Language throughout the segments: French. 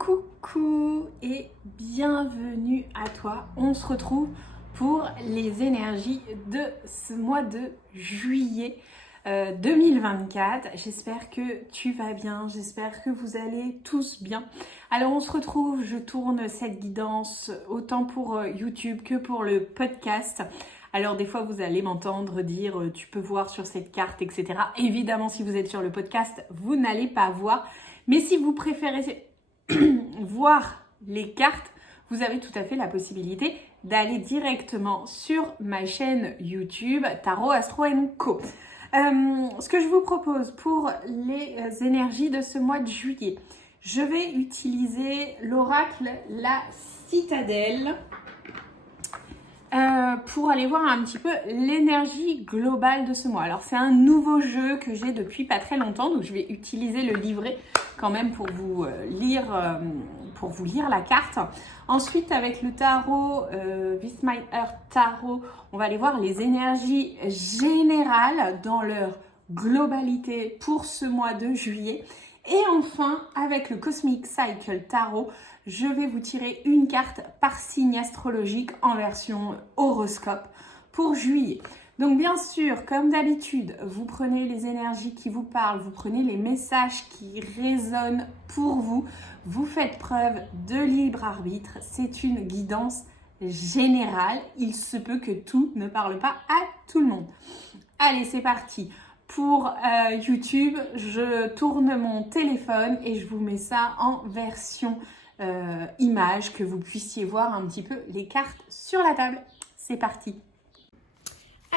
Coucou et bienvenue à toi. On se retrouve pour les énergies de ce mois de juillet 2024. J'espère que tu vas bien, j'espère que vous allez tous bien. Alors on se retrouve, je tourne cette guidance autant pour YouTube que pour le podcast. Alors des fois vous allez m'entendre dire tu peux voir sur cette carte, etc. Évidemment si vous êtes sur le podcast, vous n'allez pas voir. Mais si vous préférez voir les cartes, vous avez tout à fait la possibilité d'aller directement sur ma chaîne YouTube Tarot Astro & Co. Ce que je vous propose pour les énergies de ce mois de juillet, je vais utiliser l'oracle La Citadelle pour aller voir un petit peu l'énergie globale de ce mois. Alors c'est un nouveau jeu que j'ai depuis pas très longtemps, donc je vais utiliser le livret quand même pour vous lire la carte. Ensuite avec le tarot This My Earth Tarot, on va aller voir les énergies générales dans leur globalité pour ce mois de juillet. Et enfin, avec le Cosmic Cycle Tarot, je vais vous tirer une carte par signe astrologique en version horoscope pour juillet. Donc bien sûr, comme d'habitude, vous prenez les énergies qui vous parlent, vous prenez les messages qui résonnent pour vous, vous faites preuve de libre arbitre, c'est une guidance générale, il se peut que tout ne parle pas à tout le monde. Allez, c'est parti. Pour YouTube, je tourne mon téléphone et je vous mets ça en version image, que vous puissiez voir un petit peu les cartes sur la table. C'est parti.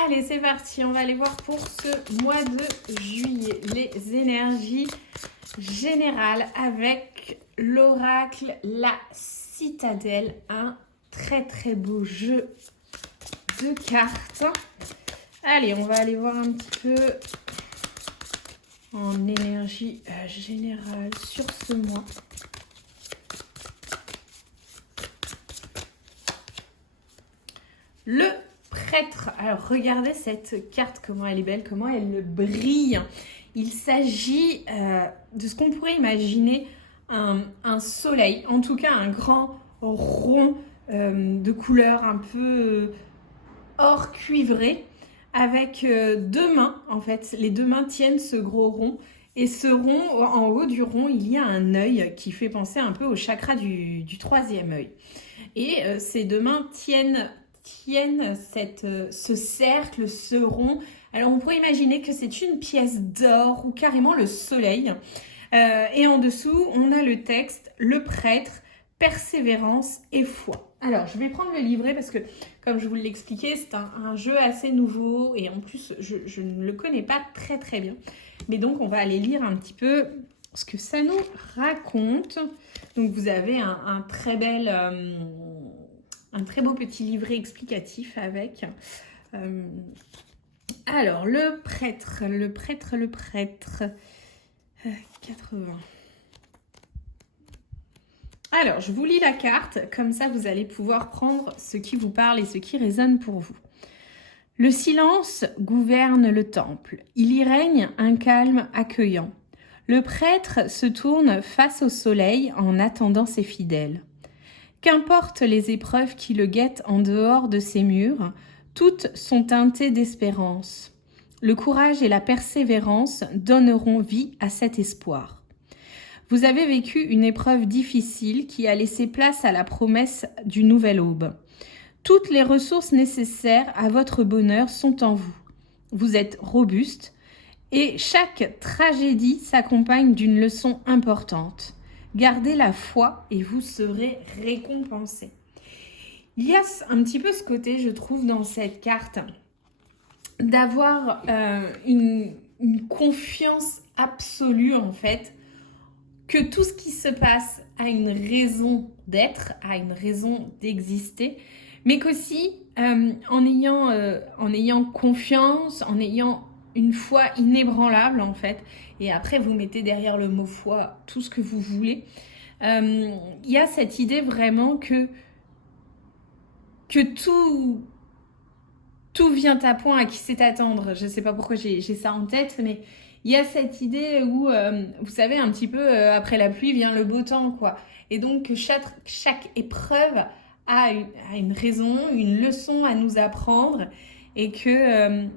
Allez, c'est parti. On va aller voir pour ce mois de juillet les énergies générales avec l'oracle La Citadelle. Un très très beau jeu de cartes. Allez, on va aller voir un petit peu en énergie générale sur ce mois. Le prêtre. Alors, regardez cette carte, comment elle est belle, comment elle brille. Il s'agit de ce qu'on pourrait imaginer un soleil, en tout cas un grand rond de couleur un peu or cuivré, avec deux mains, en fait. Les deux mains tiennent ce gros rond. Et ce rond, en haut du rond, il y a un œil qui fait penser un peu au chakra du troisième œil. Et ces deux mains tiennent ce cercle, ce rond. Alors, on pourrait imaginer que c'est une pièce d'or ou carrément le soleil. Et en dessous, on a le texte « Le prêtre, persévérance et foi ». Alors, je vais prendre le livret parce que, comme je vous l'expliquais, c'est un jeu assez nouveau et en plus, je ne le connais pas très très bien. Mais donc, on va aller lire un petit peu ce que ça nous raconte. Donc, vous avez un très beau petit livret explicatif avec... alors, le prêtre. 80. Alors, je vous lis la carte, comme ça vous allez pouvoir prendre ce qui vous parle et ce qui résonne pour vous. Le silence gouverne le temple. Il y règne un calme accueillant. Le prêtre se tourne face au soleil en attendant ses fidèles. Qu'importe les épreuves qui le guettent en dehors de ses murs, toutes sont teintées d'espérance. Le courage et la persévérance donneront vie à cet espoir. Vous avez vécu une épreuve difficile qui a laissé place à la promesse d'une nouvelle aube. Toutes les ressources nécessaires à votre bonheur sont en vous. Vous êtes robuste et chaque tragédie s'accompagne d'une leçon importante. Gardez la foi et vous serez récompensé. Il y a un petit peu ce côté, je trouve, dans cette carte, d'avoir une confiance absolue, en fait, que tout ce qui se passe a une raison d'être, a une raison d'exister, mais qu'aussi, en ayant confiance, en ayant une foi inébranlable, en fait, et après vous mettez derrière le mot foi tout ce que vous voulez, il y a cette idée vraiment que tout vient à point, à qui sait attendre. Je ne sais pas pourquoi j'ai ça en tête, mais il y a cette idée où, vous savez, un petit peu après la pluie vient le beau temps, quoi. Et donc, chaque épreuve a une raison, une leçon à nous apprendre. Et que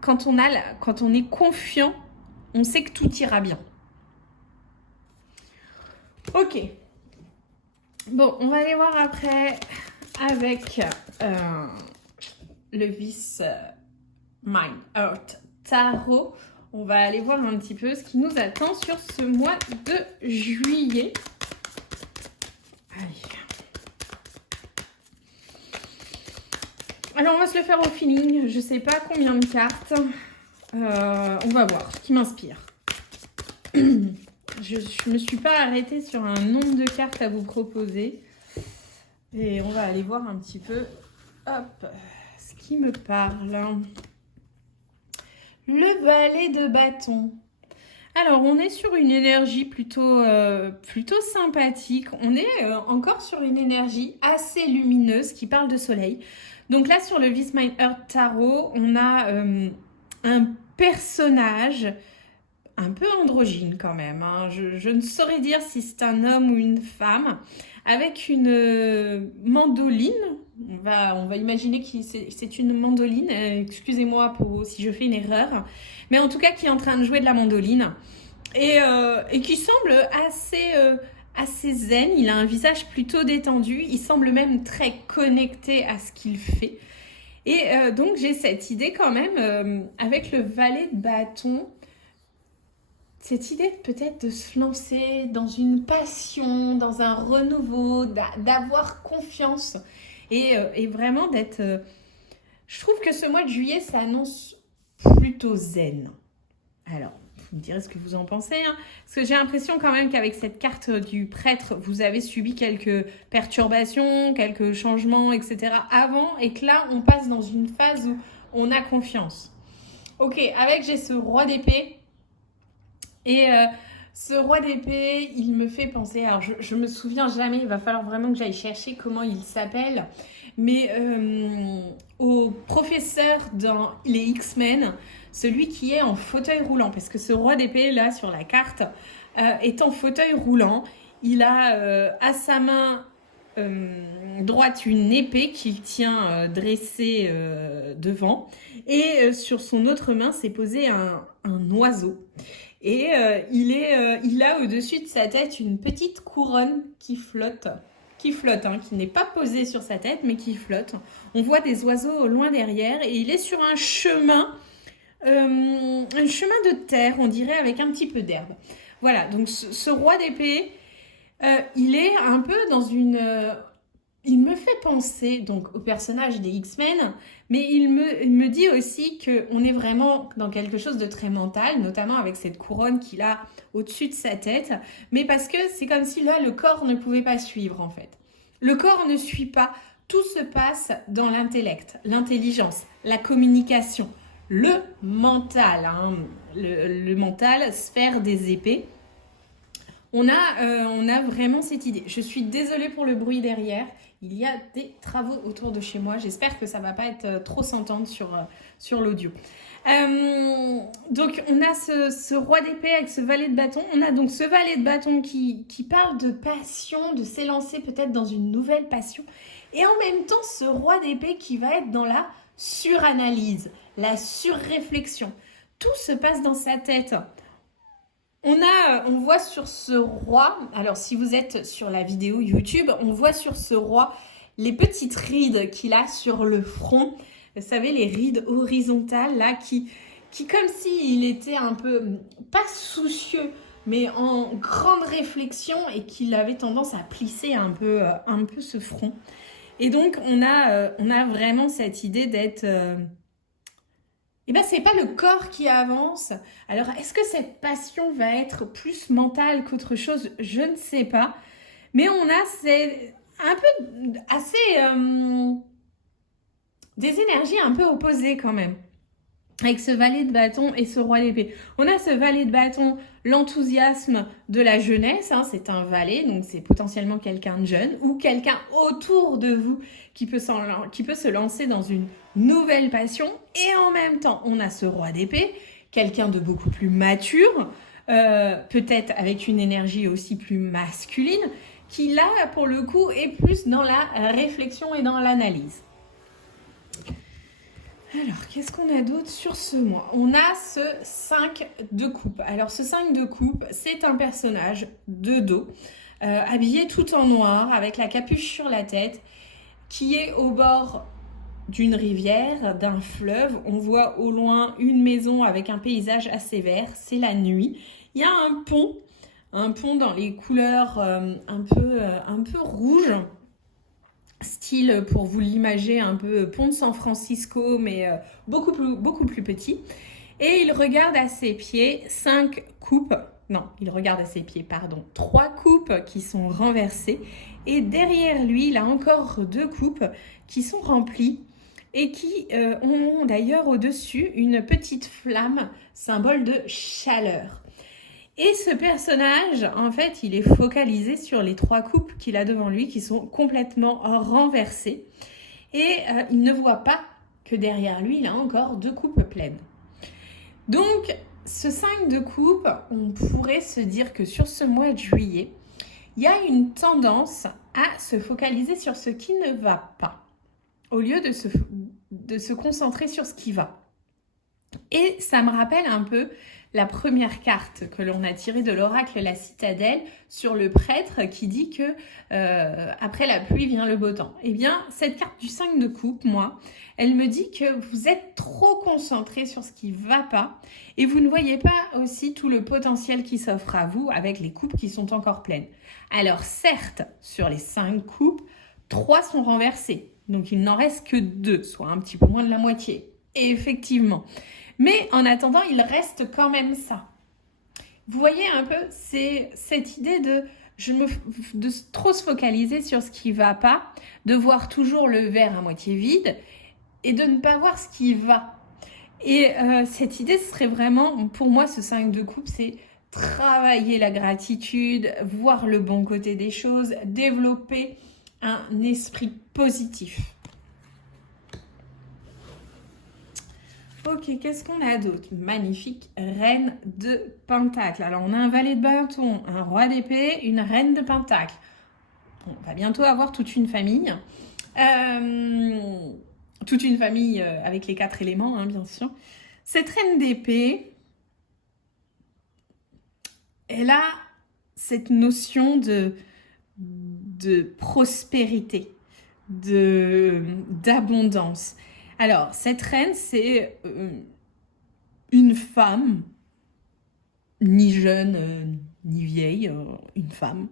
quand on est confiant, on sait que tout ira bien. Ok. Bon, on va aller voir après avec le This Mind Earth Tarot. On va aller voir un petit peu ce qui nous attend sur ce mois de juillet. Allez. Alors, on va se le faire au feeling. Je ne sais pas combien de cartes. On va voir ce qui m'inspire. Je ne me suis pas arrêtée sur un nombre de cartes à vous proposer. Et on va aller voir un petit peu ce qui me parle. Le valet de bâton. Alors, on est sur une énergie plutôt sympathique. On est encore sur une énergie assez lumineuse qui parle de soleil. Donc là, sur le This Mind Earth Tarot, on a un personnage un peu androgyne quand même. Hein. Je ne saurais dire si c'est un homme ou une femme, avec une mandoline. On va imaginer que c'est une mandoline. Excusez-moi si je fais une erreur. Mais en tout cas, qui est en train de jouer de la mandoline. Et qui semble assez zen. Il a un visage plutôt détendu. Il semble même très connecté à ce qu'il fait. Et donc, j'ai cette idée quand même, avec le valet de bâton, cette idée peut-être de se lancer dans une passion, dans un renouveau, d'avoir confiance et vraiment d'être... je trouve que ce mois de juillet s'annonce plutôt zen. Alors, vous me direz ce que vous en pensez. Hein, parce que j'ai l'impression quand même qu'avec cette carte du prêtre, vous avez subi quelques perturbations, quelques changements, etc. avant. Et que là, on passe dans une phase où on a confiance. Ok, j'ai ce roi d'épée. Et ce roi d'épée, il me fait penser... Alors, je me souviens jamais. Il va falloir vraiment que j'aille chercher comment il s'appelle. Mais au professeur dans les X-Men... Celui qui est en fauteuil roulant, parce que ce roi d'épée, là, sur la carte, est en fauteuil roulant. Il a à sa main droite une épée qu'il tient dressée devant. Et sur son autre main, s'est posé un oiseau. Et il a au-dessus de sa tête une petite couronne qui flotte. Qui n'est pas posée sur sa tête, mais qui flotte. On voit des oiseaux au loin derrière. Et il est sur un chemin... un chemin de terre, on dirait, avec un petit peu d'herbe. Voilà, donc ce roi d'épée, il est un peu dans une... il me fait penser donc au personnage des X-Men, mais il me dit aussi qu'on est vraiment dans quelque chose de très mental, notamment avec cette couronne qu'il a au-dessus de sa tête, mais parce que c'est comme si là, le corps ne pouvait pas suivre, en fait. Le corps ne suit pas, tout se passe dans l'intellect, l'intelligence, la communication, le mental, hein, le mental, sphère des épées. On a vraiment cette idée. Je suis désolée pour le bruit derrière. Il y a des travaux autour de chez moi. J'espère que ça ne va pas être trop s'entendre sur l'audio. Donc, on a ce roi d'épée avec ce valet de bâton. On a donc ce valet de bâton qui parle de passion, de s'élancer peut-être dans une nouvelle passion. Et en même temps, ce roi d'épée qui va être dans la suranalyse, la surréflexion. Tout se passe dans sa tête. On voit sur ce roi, alors si vous êtes sur la vidéo YouTube, on voit sur ce roi les petites rides qu'il a sur le front. Vous savez, les rides horizontales là qui comme s'il était un peu, pas soucieux, mais en grande réflexion et qu'il avait tendance à plisser un peu ce front. Et donc, on a vraiment cette idée d'être... c'est pas le corps qui avance. Alors, est-ce que cette passion va être plus mentale qu'autre chose? Je ne sais pas. Mais on a un peu assez... des énergies un peu opposées quand même. Avec ce valet de bâton et ce roi d'épée. On a ce valet de bâton, l'enthousiasme de la jeunesse. Hein, c'est un valet, donc c'est potentiellement quelqu'un de jeune ou quelqu'un autour de vous qui peut se lancer dans une nouvelle passion. Et en même temps, on a ce roi d'épée quelqu'un de beaucoup plus mature, peut-être avec une énergie aussi plus masculine, qui là, pour le coup, est plus dans la réflexion et dans l'analyse. Alors, qu'est-ce qu'on a d'autre sur ce mois? On a ce 5 de coupe. Alors, ce 5 de coupe, c'est un personnage de dos, habillé tout en noir, avec la capuche sur la tête, qui est au bord d'une rivière, d'un fleuve. On voit au loin une maison avec un paysage assez vert. C'est la nuit. Il y a un pont dans les couleurs un peu rouges. Style, pour vous l'imager, un peu pont de San Francisco, mais beaucoup plus petit. Et il regarde à ses pieds 3 coupes qui sont renversées. Et derrière lui, il a encore 2 coupes qui sont remplies et qui ont d'ailleurs au-dessus une petite flamme, symbole de chaleur. Et ce personnage, en fait, il est focalisé sur les 3 coupes qu'il a devant lui qui sont complètement renversées. Et il ne voit pas que derrière lui, il a encore 2 coupes pleines. Donc, ce 5 de coupe, on pourrait se dire que sur ce mois de juillet, il y a une tendance à se focaliser sur ce qui ne va pas, au lieu de se concentrer sur ce qui va. Et ça me rappelle un peu la première carte que l'on a tirée de l'oracle La Citadelle sur le prêtre qui dit que après la pluie vient le beau temps. Eh bien, cette carte du 5 de coupe, moi, elle me dit que vous êtes trop concentré sur ce qui ne va pas et vous ne voyez pas aussi tout le potentiel qui s'offre à vous avec les coupes qui sont encore pleines. Alors certes, sur les 5 coupes, 3 sont renversées. Donc il n'en reste que 2, soit un petit peu moins de la moitié. Et effectivement. Mais en attendant, il reste quand même ça. Vous voyez un peu, c'est cette idée de trop se focaliser sur ce qui ne va pas, de voir toujours le verre à moitié vide et de ne pas voir ce qui va. Et cette idée, ce serait vraiment, pour moi, ce 5 de coupe, c'est travailler la gratitude, voir le bon côté des choses, développer un esprit positif. Ok, qu'est-ce qu'on a d'autre? Magnifique, reine de pentacle. Alors, on a un valet de bâton, un roi d'épée, une reine de pentacle. On va bientôt avoir toute une famille. Avec les 4 éléments, hein, bien sûr. Cette reine d'épée, elle a cette notion de prospérité, d'abondance. Alors, cette reine, c'est une femme, ni jeune, ni vieille, une femme,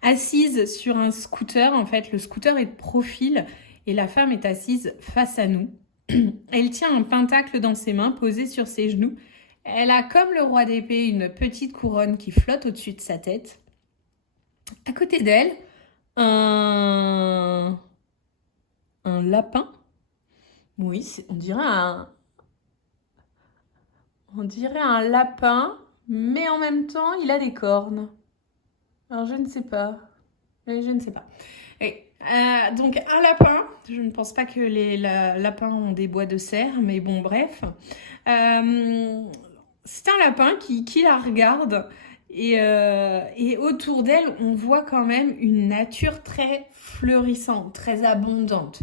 assise sur un scooter. En fait, le scooter est de profil et la femme est assise face à nous. Elle tient un pentacle dans ses mains, posé sur ses genoux. Elle a, comme le roi d'épée, une petite couronne qui flotte au-dessus de sa tête. À côté d'elle, un lapin. Oui, on dirait un lapin, mais en même temps, il a des cornes. Alors, je ne sais pas. Et, donc, un lapin. Je ne pense pas que les lapins ont des bois de serre, mais bon, bref. C'est un lapin qui la regarde. Et autour d'elle, on voit quand même une nature très fleurissante, très abondante.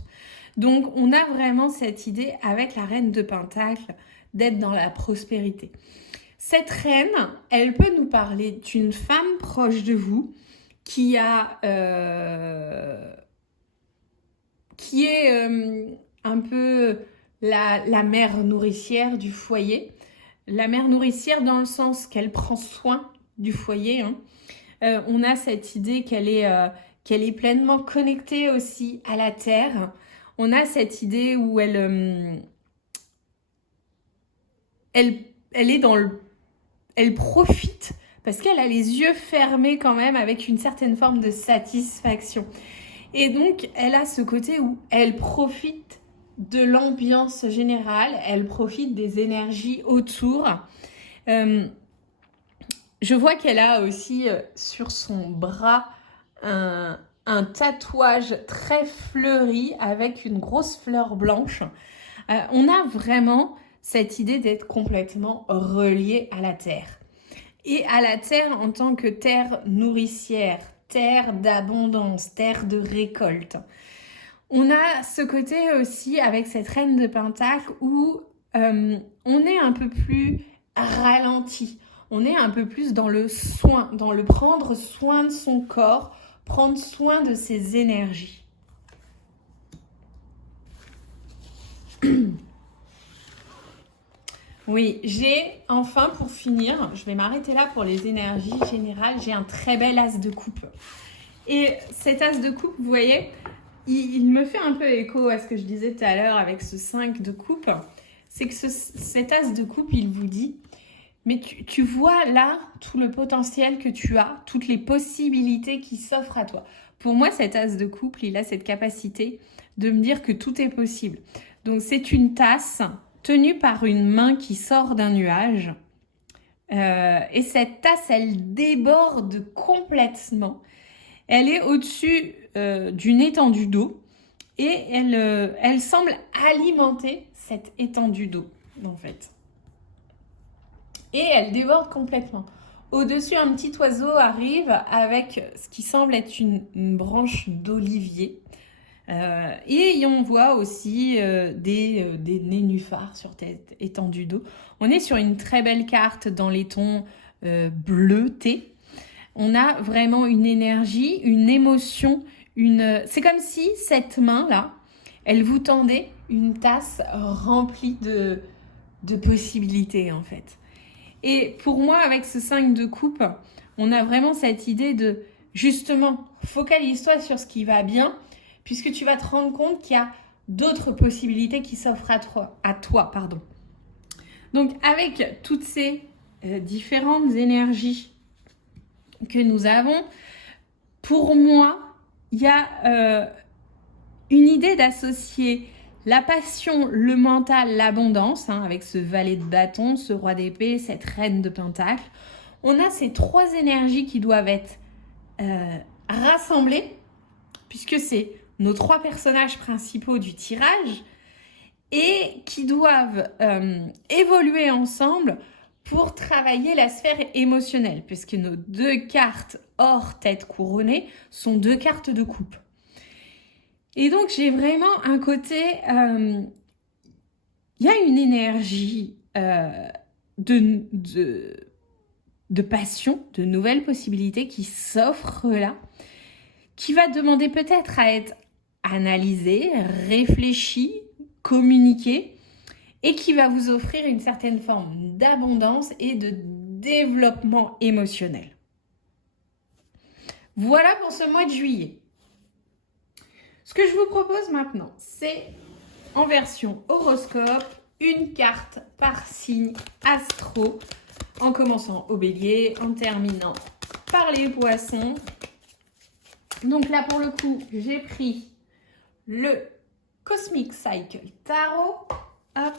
Donc, on a vraiment cette idée avec la reine de pentacle d'être dans la prospérité. Cette reine, elle peut nous parler d'une femme proche de vous qui est un peu la mère nourricière du foyer. La mère nourricière dans le sens qu'elle prend soin du foyer. Hein. On a cette idée qu'elle est pleinement connectée aussi à la terre. On a cette idée où elle est elle profite parce qu'elle a les yeux fermés quand même avec une certaine forme de satisfaction. Et donc, elle a ce côté où elle profite de l'ambiance générale, elle profite des énergies autour. Je vois qu'elle a aussi sur son bras un tatouage très fleuri avec une grosse fleur blanche. On a vraiment cette idée d'être complètement relié à la terre. Et à la terre en tant que terre nourricière, terre d'abondance, terre de récolte. On a ce côté aussi avec cette reine de Pentacle où on est un peu plus ralenti. On est un peu plus dans le soin, dans le prendre soin de son corps, prendre soin de ses énergies. Oui, j'ai enfin pour finir, je vais m'arrêter là pour les énergies générales, j'ai un très bel as de coupe. Et cet as de coupe, vous voyez, il me fait un peu écho à ce que je disais tout à l'heure avec ce 5 de coupe. C'est que cet as de coupe, il vous dit, mais tu vois là tout le potentiel que tu as, toutes les possibilités qui s'offrent à toi. Pour moi, cet as de couple, il a cette capacité de me dire que tout est possible. Donc, c'est une tasse tenue par une main qui sort d'un nuage. Et cette tasse, elle déborde complètement. Elle est au-dessus d'une étendue d'eau et elle semble alimenter cette étendue d'eau, en fait. Et elle déborde complètement. Au-dessus, un petit oiseau arrive avec ce qui semble être une branche d'olivier. Et on voit aussi des nénuphars sur cette étendue d'eau. On est sur une très belle carte dans les tons bleutés. On a vraiment une énergie, une émotion. C'est comme si cette main-là, elle vous tendait une tasse remplie de possibilités en fait. Et pour moi, avec ce 5 de coupe, on a vraiment cette idée de, justement, focalise-toi sur ce qui va bien, puisque tu vas te rendre compte qu'il y a d'autres possibilités qui s'offrent à toi. Donc, avec toutes ces différentes énergies que nous avons, pour moi, il y a une idée d'associer la passion, le mental, l'abondance, avec ce valet de bâton, ce roi d'épée, cette reine de pentacle. On a ces 3 énergies qui doivent être rassemblées, puisque c'est nos 3 personnages principaux du tirage, et qui doivent évoluer ensemble pour travailler la sphère émotionnelle, puisque nos 2 cartes hors tête couronnée sont 2 cartes de coupe. Et donc, j'ai vraiment un côté... Il y a une énergie de passion, de nouvelles possibilités qui s'offrent là, qui va demander peut-être à être analysée, réfléchie, communiquée, et qui va vous offrir une certaine forme d'abondance et de développement émotionnel. Voilà pour ce mois de juillet. Ce que je vous propose maintenant, c'est en version horoscope, une carte par signe astro, en commençant au bélier, en terminant par les poissons. Donc là, pour le coup, j'ai pris le Cosmic Cycle Tarot. Hop,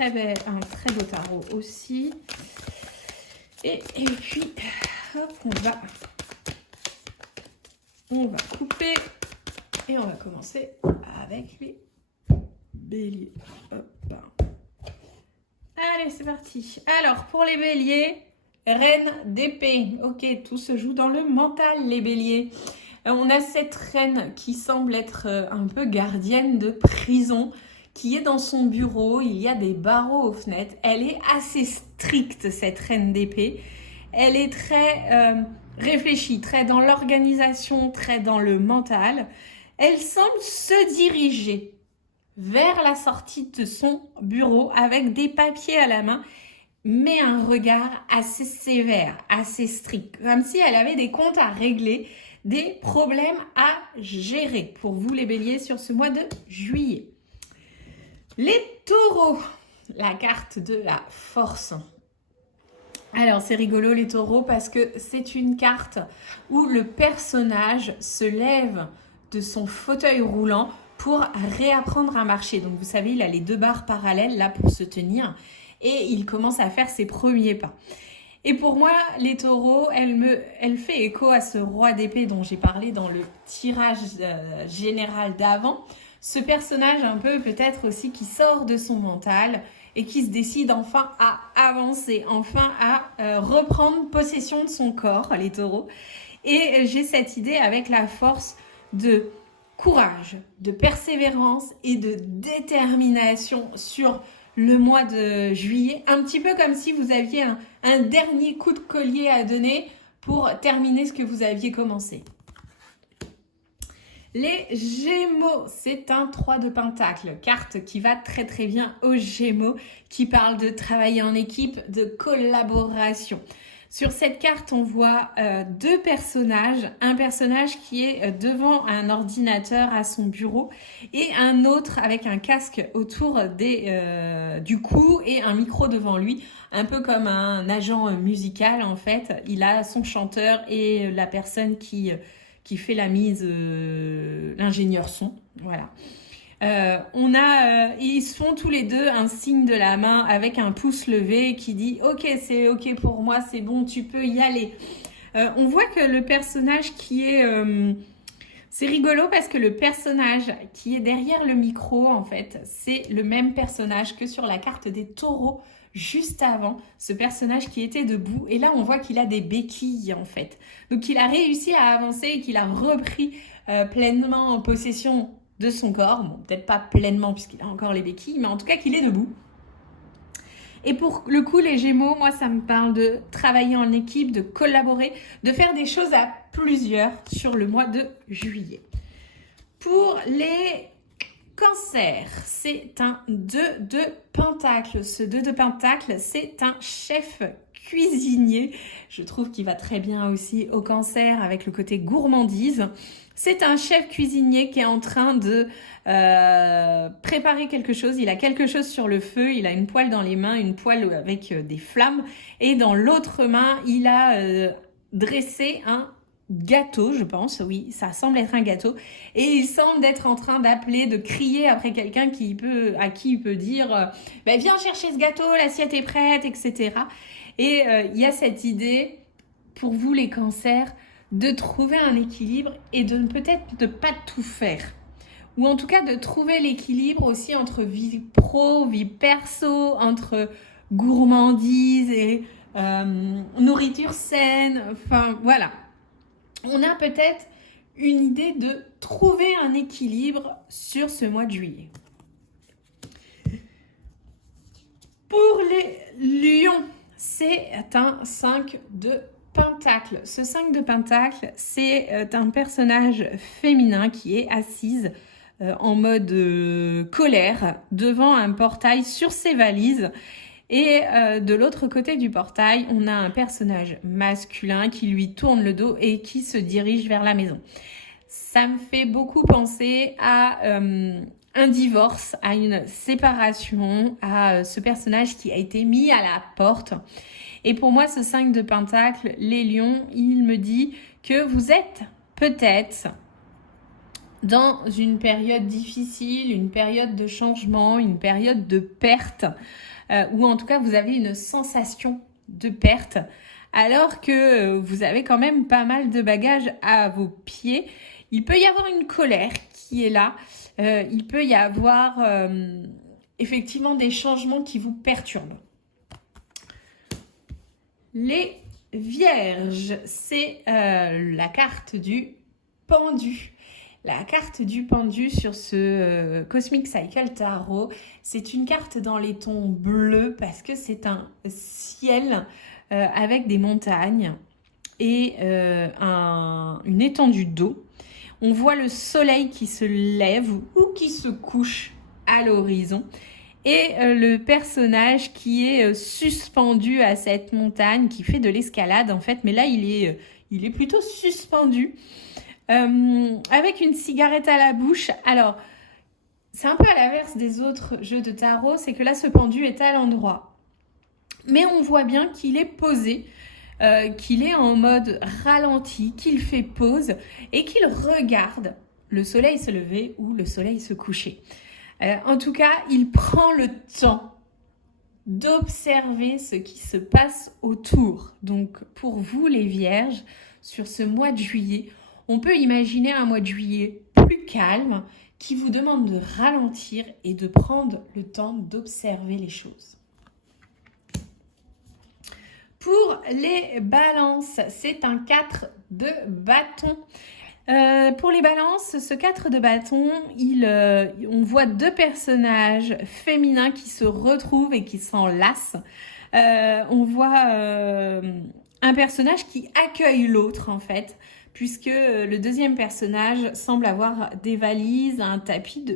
un très beau tarot aussi. Et puis, hop, on va couper. Et on va commencer avec les béliers. Hop. Allez, c'est parti. Alors, pour les béliers, reine d'épée. Ok, tout se joue dans le mental, les béliers. On a cette reine qui semble être un peu gardienne de prison, qui est dans son bureau. Il y a des barreaux aux fenêtres. Elle est assez stricte, cette reine d'épée. Elle est très réfléchie, très dans l'organisation, très dans le mental. Elle semble se diriger vers la sortie de son bureau avec des papiers à la main, mais un regard assez sévère, assez strict, comme si elle avait des comptes à régler, des problèmes à gérer pour vous les béliers sur ce mois de juillet. Les taureaux, la carte de la force. Alors c'est rigolo les taureaux parce que c'est une carte où le personnage se lève de son fauteuil roulant pour réapprendre à marcher. Donc vous savez, il a les 2 barres parallèles là pour se tenir et il commence à faire ses premiers pas. Et pour moi, les taureaux, elle fait écho à ce roi d'épée dont j'ai parlé dans le tirage général d'avant. Ce personnage un peu peut-être aussi qui sort de son mental et qui se décide enfin à avancer, enfin à reprendre possession de son corps, les taureaux. Et j'ai cette idée avec la force de courage, de persévérance et de détermination sur le mois de juillet. Un petit peu comme si vous aviez un dernier coup de collier à donner pour terminer ce que vous aviez commencé. Les Gémeaux, c'est un 3 de Pentacle, carte qui va très très bien aux Gémeaux, qui parle de travailler en équipe, de collaboration. Sur cette carte, on voit deux personnages, un personnage qui est devant un ordinateur à son bureau et un autre avec un casque autour du cou et un micro devant lui, un peu comme un agent musical en fait. Il a son chanteur et la personne qui fait la mise, l'ingénieur son, voilà. Ils se font tous les deux un signe de la main avec un pouce levé qui dit « Ok, c'est ok pour moi, c'est bon, tu peux y aller ». On voit que le personnage qui est... c'est rigolo parce que le personnage qui est derrière le micro, en fait, c'est le même personnage que sur la carte des taureaux juste avant, ce personnage qui était debout. Et là, on voit qu'il a des béquilles, en fait. Donc, il a réussi à avancer et qu'il a repris pleinement en possession de son corps. Bon, peut-être pas pleinement puisqu'il a encore les béquilles, mais en tout cas qu'il est debout. Et pour le coup, les Gémeaux, moi, ça me parle de travailler en équipe, de collaborer, de faire des choses à plusieurs sur le mois de juillet. Pour les Cancers, c'est un 2 de Pentacle. Ce 2 de Pentacle, c'est un chef cuisinier. Je trouve qu'il va très bien aussi au Cancer avec le côté gourmandise. C'est un chef cuisinier qui est en train de préparer quelque chose. Il a quelque chose sur le feu, il a une poêle dans les mains, une poêle avec des flammes. Et dans l'autre main, il a dressé un gâteau, je pense, oui, ça semble être un gâteau. Et il semble être en train d'appeler, de crier après quelqu'un à qui il peut dire viens chercher ce gâteau, l'assiette est prête, etc. Et il y a cette idée, pour vous les cancers, de trouver un équilibre et de peut-être de pas tout faire. Ou en tout cas de trouver l'équilibre aussi entre vie pro, vie perso, entre gourmandise et nourriture saine, enfin voilà. On a peut-être une idée de trouver un équilibre sur ce mois de juillet. Pour les lions, c'est un 5 de Pentacle. Ce 5 de Pentacle, c'est un personnage féminin qui est assise en mode colère devant un portail sur ses valises. Et de l'autre côté du portail, on a un personnage masculin qui lui tourne le dos et qui se dirige vers la maison. Ça me fait beaucoup penser à un divorce, à une séparation, à ce personnage qui a été mis à la porte. Et pour moi, ce 5 de Pentacle, les lions, il me dit que vous êtes peut-être dans une période difficile, une période de changement, une période de perte. Ou en tout cas vous avez une sensation de perte alors que vous avez quand même pas mal de bagages à vos pieds. Il peut y avoir une colère qui est là, il peut y avoir effectivement des changements qui vous perturbent. Les Vierges, c'est la carte du pendu. La carte du pendu sur ce Cosmic Cycle Tarot, c'est une carte dans les tons bleus parce que c'est un ciel avec des montagnes et une étendue d'eau. On voit le soleil qui se lève ou qui se couche à l'horizon et le personnage qui est suspendu à cette montagne, qui fait de l'escalade en fait, mais là il est plutôt suspendu. Avec une cigarette à la bouche. Alors, c'est un peu à l'inverse des autres jeux de tarot, c'est que là, ce pendu est à l'endroit. Mais on voit bien qu'il est posé, qu'il est en mode ralenti, qu'il fait pause et qu'il regarde le soleil se lever ou le soleil se coucher. En tout cas, il prend le temps d'observer ce qui se passe autour. Donc, pour vous, les Vierges, sur ce mois de juillet, on peut imaginer un mois de juillet plus calme, qui vous demande de ralentir et de prendre le temps d'observer les choses. Pour les balances, c'est un 4 de bâton. Pour les balances, ce 4 de bâton, on voit deux personnages féminins qui se retrouvent et qui s'enlacent. On voit un personnage qui accueille l'autre en fait, puisque le deuxième personnage semble avoir des valises,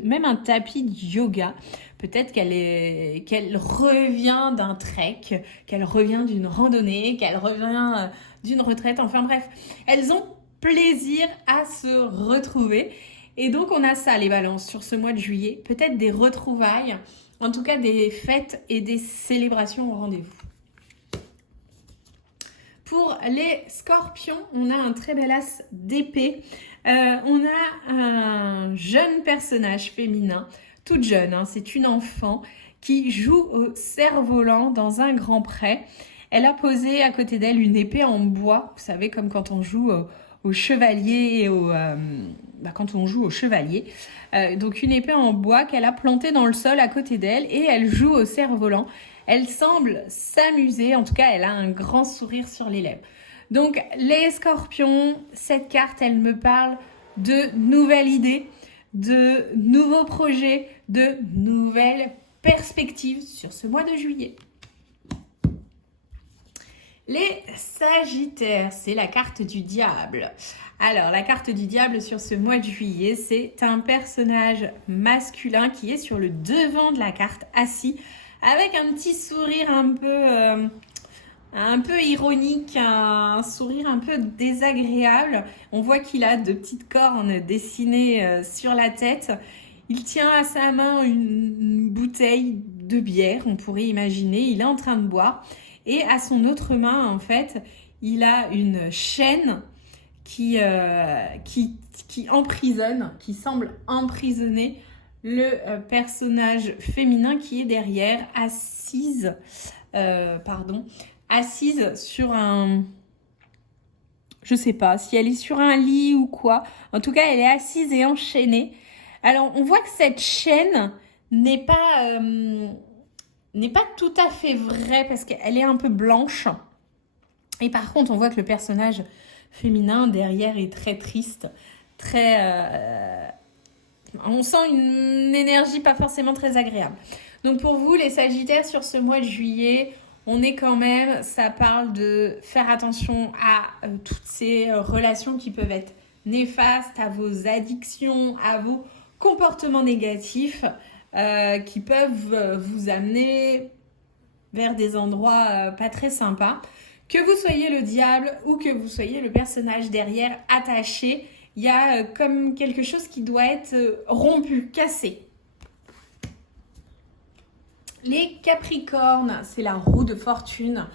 même un tapis de yoga. Peut-être qu'elle revient d'un trek, qu'elle revient d'une randonnée, qu'elle revient d'une retraite, enfin bref. Elles ont plaisir à se retrouver. Et donc on a ça les balances sur ce mois de juillet, peut-être des retrouvailles, en tout cas des fêtes et des célébrations au rendez-vous. Pour les scorpions, on a un très bel as d'épée. On a un jeune personnage féminin, toute jeune, hein, c'est une enfant qui joue au cerf-volant dans un grand pré. Elle a posé à côté d'elle une épée en bois, vous savez, comme quand on joue au chevalier, quand on joue au chevalier. Donc une épée en bois qu'elle a plantée dans le sol à côté d'elle et elle joue au cerf-volant. Elle semble s'amuser, en tout cas elle a un grand sourire sur les lèvres. Donc les scorpions, cette carte elle me parle de nouvelles idées, de nouveaux projets, de nouvelles perspectives sur ce mois de juillet. Les Sagittaires, c'est la carte du diable. Alors, la carte du diable sur ce mois de juillet, c'est un personnage masculin qui est sur le devant de la carte, assis, avec un petit sourire un peu ironique, un sourire un peu désagréable. On voit qu'il a de petites cornes dessinées sur la tête. Il tient à sa main une bouteille de bière, on pourrait imaginer. Il est en train de boire. Et à son autre main, en fait, il a une chaîne qui emprisonne, qui semble emprisonner le personnage féminin qui est derrière, assise sur un... Je sais pas si elle est sur un lit ou quoi. En tout cas, elle est assise et enchaînée. Alors, on voit que cette chaîne n'est pas tout à fait vraie parce qu'elle est un peu blanche. Et par contre, on voit que le personnage féminin derrière est très triste, on sent une énergie pas forcément très agréable. Donc pour vous, les Sagittaires, sur ce mois de juillet, on est quand même, ça parle de faire attention à toutes ces relations qui peuvent être néfastes, à vos addictions, à vos comportements négatifs qui peuvent vous amener vers des endroits pas très sympas. Que vous soyez le diable ou que vous soyez le personnage derrière attaché, il y a comme quelque chose qui doit être rompu, cassé. Les Capricornes, c'est la roue de fortune.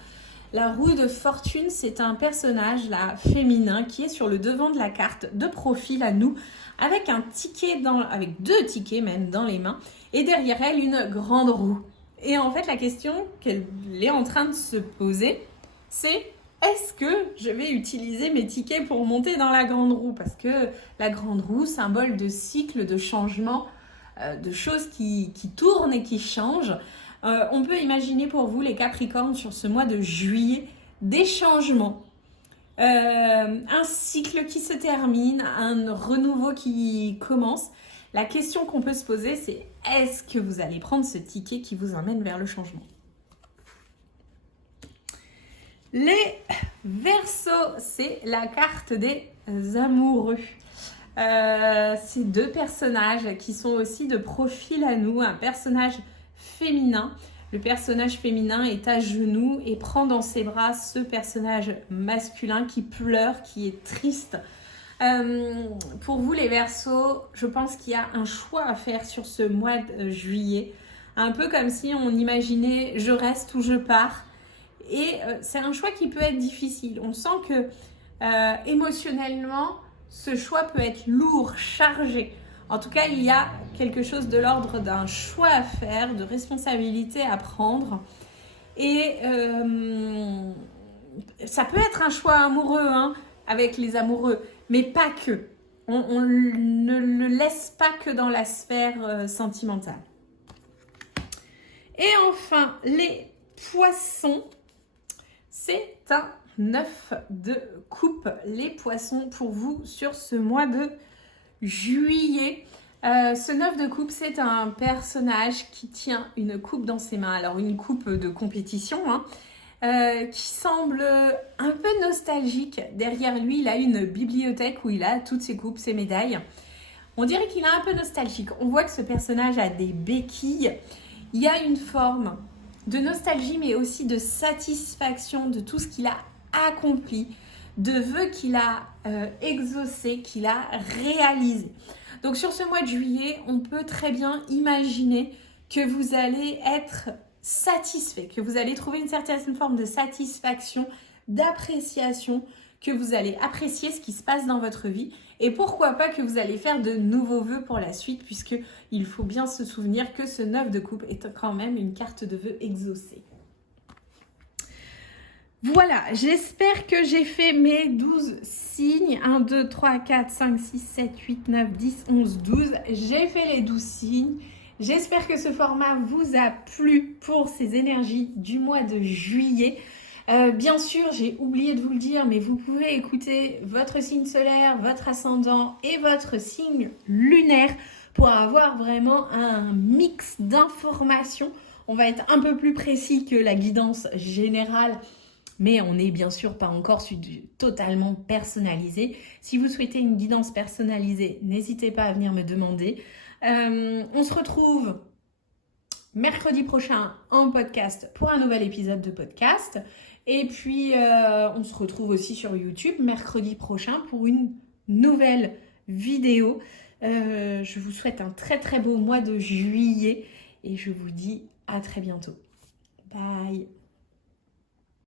La roue de fortune, c'est un personnage là, féminin qui est sur le devant de la carte, de profil à nous, avec avec deux tickets même dans les mains, et derrière elle une grande roue. Et en fait, la question qu'elle est en train de se poser, c'est est-ce que je vais utiliser mes tickets pour monter dans la grande roue? Parce que la grande roue, symbole de cycle, de changement, de choses qui tournent et qui changent. On peut imaginer pour vous, les Capricornes, sur ce mois de juillet, des changements. Un cycle qui se termine, un renouveau qui commence. La question qu'on peut se poser, c'est est-ce que vous allez prendre ce ticket qui vous emmène vers le changement? Les Verseaux, c'est la carte des amoureux. C'est deux personnages qui sont aussi de profil à nous, un personnage féminin. Le personnage féminin est à genoux et prend dans ses bras ce personnage masculin qui pleure, qui est triste. Pour vous les Verseaux, je pense qu'il y a un choix à faire sur ce mois de juillet. Un peu comme si on imaginait je reste ou je pars. Et c'est un choix qui peut être difficile. On sent que émotionnellement, ce choix peut être lourd, chargé. En tout cas, il y a quelque chose de l'ordre d'un choix à faire, de responsabilité à prendre. Et ça peut être un choix amoureux, hein, avec les amoureux, mais pas que. on ne le laisse pas que dans la sphère sentimentale. Et enfin, les poissons, c'est un 9 de coupe. Les poissons pour vous sur ce mois de juillet. Ce 9 de coupe, c'est un personnage qui tient une coupe dans ses mains. Alors une coupe de compétition, qui semble un peu nostalgique. Derrière lui, il a une bibliothèque où il a toutes ses coupes, ses médailles. On dirait qu'il est un peu nostalgique. On voit que ce personnage a des béquilles. Il y a une forme de nostalgie, mais aussi de satisfaction de tout ce qu'il a accompli, de vœux qu'il a exaucés, qu'il a réalisés. Donc sur ce mois de juillet, on peut très bien imaginer que vous allez être satisfait, que vous allez trouver une certaine forme de satisfaction, d'appréciation, que vous allez apprécier ce qui se passe dans votre vie et pourquoi pas que vous allez faire de nouveaux vœux pour la suite, puisque il faut bien se souvenir que ce 9 de coupe est quand même une carte de vœux exaucée. Voilà, j'espère que j'ai fait mes 12 signes. 1, 2, 3, 4, 5, 6, 7, 8, 9, 10, 11, 12. J'ai fait les 12 signes. J'espère que ce format vous a plu pour ces énergies du mois de juillet. Bien sûr, j'ai oublié de vous le dire, mais vous pouvez écouter votre signe solaire, votre ascendant et votre signe lunaire pour avoir vraiment un mix d'informations. On va être un peu plus précis que la guidance générale, mais on n'est bien sûr pas encore sur du totalement personnalisé. Si vous souhaitez une guidance personnalisée, n'hésitez pas à venir me demander. On se retrouve mercredi prochain en podcast pour un nouvel épisode de podcast. Et puis, on se retrouve aussi sur YouTube mercredi prochain pour une nouvelle vidéo. Je vous souhaite un très très beau mois de juillet et je vous dis à très bientôt. Bye!